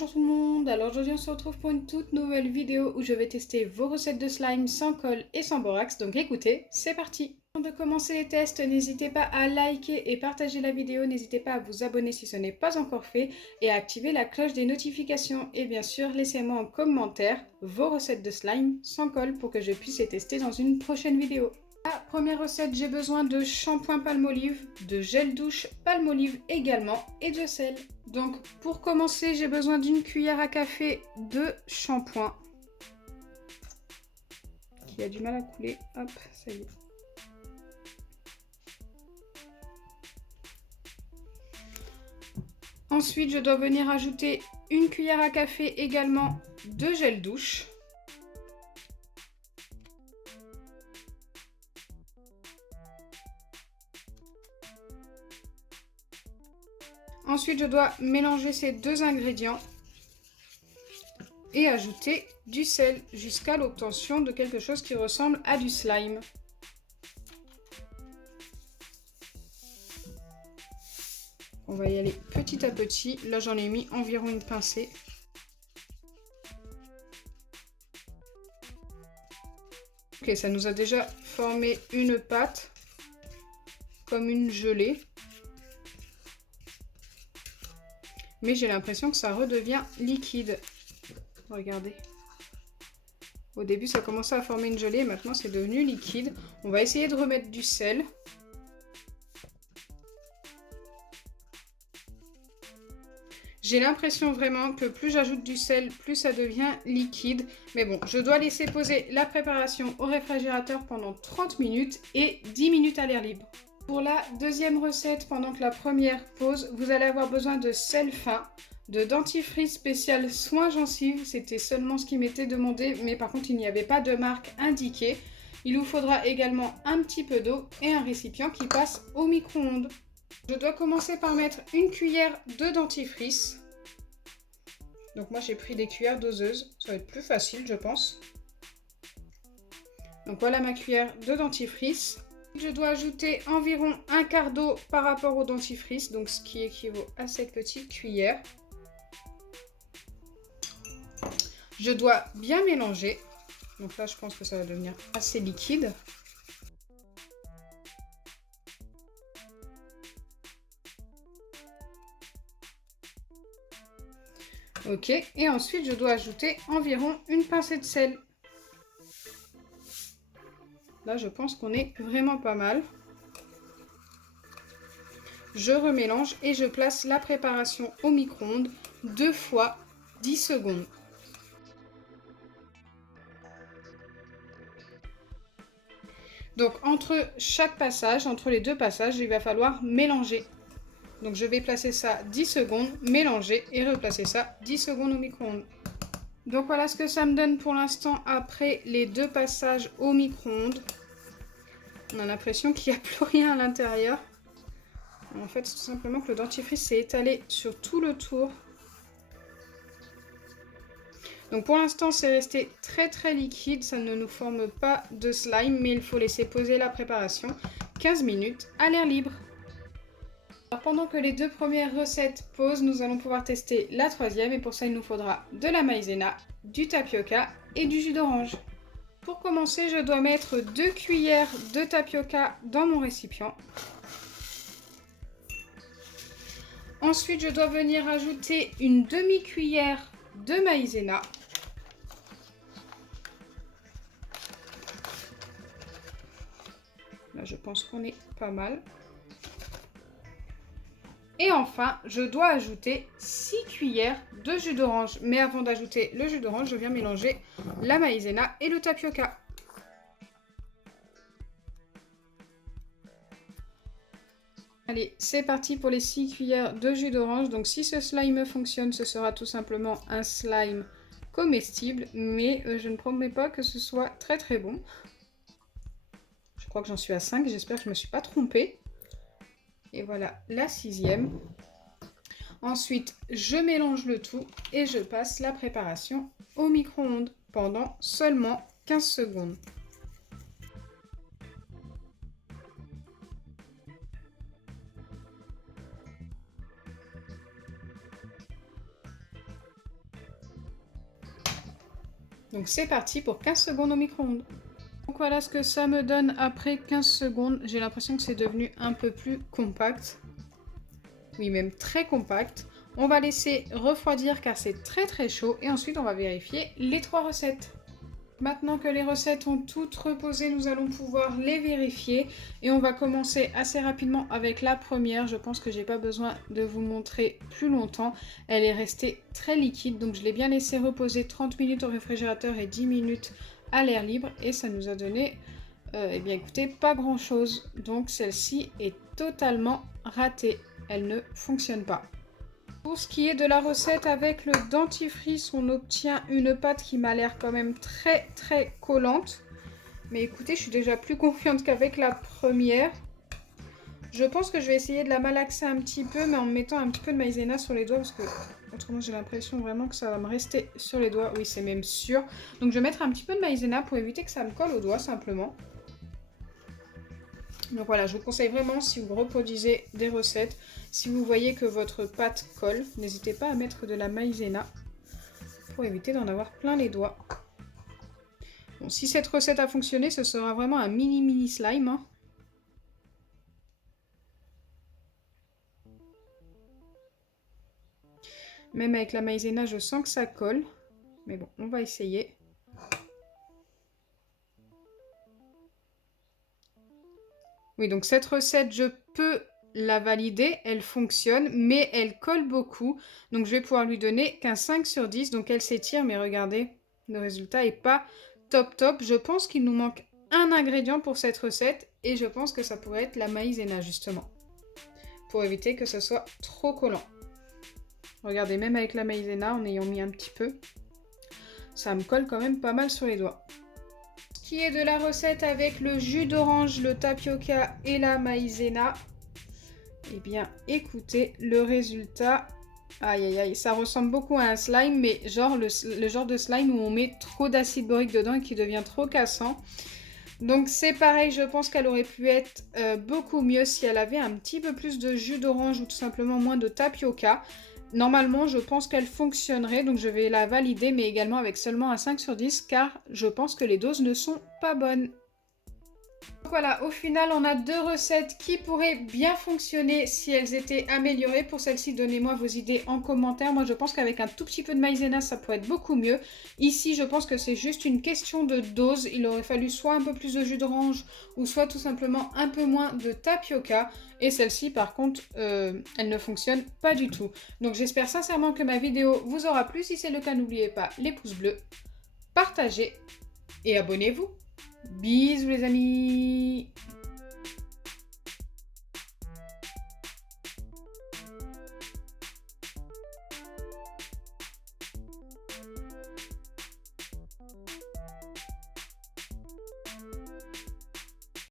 Bonjour tout le monde, alors aujourd'hui on se retrouve pour une toute nouvelle vidéo où je vais tester vos recettes de slime sans colle et sans borax, donc écoutez, c'est parti. Avant de commencer les tests, n'hésitez pas à liker et partager la vidéo, n'hésitez pas à vous abonner si ce n'est pas encore fait et à activer la cloche des notifications et bien sûr laissez-moi en commentaire vos recettes de slime sans colle pour que je puisse les tester dans une prochaine vidéo. La première recette, j'ai besoin de shampoing Palmolive, de gel douche Palmolive également et de sel. Donc pour commencer, j'ai besoin d'une cuillère à café de shampoing qui a du mal à couler. Hop, ça y est. Ensuite, je dois venir ajouter une cuillère à café également de gel douche. Ensuite, je dois mélanger ces deux ingrédients et ajouter du sel jusqu'à l'obtention de quelque chose qui ressemble à du slime. On va y aller petit à petit. Là, j'en ai mis environ une pincée. Ok, ça nous a déjà formé une pâte, comme une gelée. Mais j'ai l'impression que ça redevient liquide. Regardez. Au début, ça commençait à former une gelée, et maintenant c'est devenu liquide. On va essayer de remettre du sel. J'ai l'impression vraiment que plus j'ajoute du sel, plus ça devient liquide. Mais bon, je dois laisser poser la préparation au réfrigérateur pendant 30 minutes et 10 minutes à l'air libre. Pour la deuxième recette, pendant que la première pose, vous allez avoir besoin de sel fin, de dentifrice spécial soin gencives. C'était seulement ce qui m'était demandé, mais par contre il n'y avait pas de marque indiquée. Il vous faudra également un petit peu d'eau et un récipient qui passe au micro-ondes. Je dois commencer par mettre une cuillère de dentifrice. Donc moi j'ai pris des cuillères doseuses, ça va être plus facile je pense. Donc voilà ma cuillère de dentifrice. Je dois ajouter environ un quart d'eau par rapport au dentifrice, donc ce qui équivaut à cette petite cuillère. Je dois bien mélanger. Donc là je pense que ça va devenir assez liquide. Ok, et ensuite je dois ajouter environ une pincée de sel. Là, je pense qu'on est vraiment pas mal. Je remélange et je place la préparation au micro-ondes 2 fois 10 secondes. Donc, entre chaque passage, entre les deux passages, il va falloir mélanger. Donc, je vais placer ça 10 secondes, mélanger et replacer ça 10 secondes au micro-ondes. Donc, voilà ce que ça me donne pour l'instant après les deux passages au micro-ondes. On a l'impression qu'il n'y a plus rien à l'intérieur. En fait, c'est tout simplement que le dentifrice s'est étalé sur tout le tour. Donc pour l'instant, c'est resté très liquide. Ça ne nous forme pas de slime, mais il faut laisser poser la préparation 15 minutes à l'air libre. Alors pendant que les deux premières recettes posent, nous allons pouvoir tester la troisième. Et pour ça, il nous faudra de la maïzena, du tapioca et du jus d'orange. Pour commencer, je dois mettre 2 cuillères de tapioca dans mon récipient. Ensuite, je dois venir ajouter une demi-cuillère de maïzena. Là, je pense qu'on est pas mal. Et enfin, je dois ajouter 6 cuillères de jus d'orange. Mais avant d'ajouter le jus d'orange, je viens mélanger la maïzena et le tapioca. Allez, c'est parti pour les 6 cuillères de jus d'orange. Donc si ce slime fonctionne, ce sera tout simplement un slime comestible. Mais je ne promets pas que ce soit très bon. Je crois que j'en suis à 5. J'espère que je ne me suis pas trompée. Et voilà la 6e. Ensuite, je mélange le tout et je passe la préparation au micro-ondes pendant seulement 15 secondes. Donc c'est parti pour 15 secondes au micro-ondes. Donc voilà ce que ça me donne après 15 secondes. J'ai l'impression que c'est devenu un peu plus compact. Oui, même très compact. On va laisser refroidir car c'est très chaud. Et ensuite, on va vérifier les 3 recettes. Maintenant que les recettes ont toutes reposé, nous allons pouvoir les vérifier. Et on va commencer assez rapidement avec la première. Je pense que j'ai pas besoin de vous montrer plus longtemps. Elle est restée très liquide, donc je l'ai bien laissé reposer 30 minutes au réfrigérateur et 10 minutes à l'air libre. Et ça nous a donné, eh bien écoutez, pas grand chose. Donc celle-ci est totalement ratée. Elle ne fonctionne pas. Pour ce qui est de la recette avec le dentifrice, on obtient une pâte qui m'a l'air quand même très collante. Mais écoutez, je suis déjà plus confiante qu'avec la première. Je pense que je vais essayer de la malaxer un petit peu, mais en mettant un petit peu de maïzena sur les doigts, parce que autrement j'ai l'impression vraiment que ça va me rester sur les doigts. Oui, c'est même sûr. Donc je vais mettre un petit peu de maïzena pour éviter que ça me colle aux doigts simplement. Donc voilà, je vous conseille vraiment, si vous reproduisez des recettes, si vous voyez que votre pâte colle, n'hésitez pas à mettre de la maïzena pour éviter d'en avoir plein les doigts. Bon, si cette recette a fonctionné, ce sera vraiment un mini slime. Hein. Même avec la maïzena, je sens que ça colle. Mais bon, on va essayer. Oui, donc cette recette, je peux la valider, elle fonctionne, mais elle colle beaucoup. Donc je vais pouvoir lui donner qu'un 5 sur 10. Donc elle s'étire, mais regardez, le résultat n'est pas top. Je pense qu'il nous manque un ingrédient pour cette recette et je pense que ça pourrait être la maïzena justement. Pour éviter que ce soit trop collant. Regardez, même avec la maïzena, en ayant mis un petit peu, ça me colle quand même pas mal sur les doigts. Qui est de la recette avec le jus d'orange, le tapioca et la maïzena. Eh bien, écoutez, le résultat... Aïe, ça ressemble beaucoup à un slime, mais genre le genre de slime où on met trop d'acide borique dedans et qui devient trop cassant. Donc c'est pareil, je pense qu'elle aurait pu être beaucoup mieux si elle avait un petit peu plus de jus d'orange ou tout simplement moins de tapioca. Normalement, je pense qu'elle fonctionnerait, donc je vais la valider, mais également avec seulement un 5 sur 10, car je pense que les doses ne sont pas bonnes. Voilà, au final, on a 2 recettes qui pourraient bien fonctionner si elles étaient améliorées. Pour celle-ci, donnez-moi vos idées en commentaire. Moi, je pense qu'avec un tout petit peu de maïzena, ça pourrait être beaucoup mieux. Ici, je pense que c'est juste une question de dose. Il aurait fallu soit un peu plus de jus d'orange ou soit tout simplement un peu moins de tapioca. Et celle-ci, par contre, elle ne fonctionne pas du tout. Donc, j'espère sincèrement que ma vidéo vous aura plu. Si c'est le cas, n'oubliez pas les pouces bleus, partagez et abonnez-vous. Bisous les amis!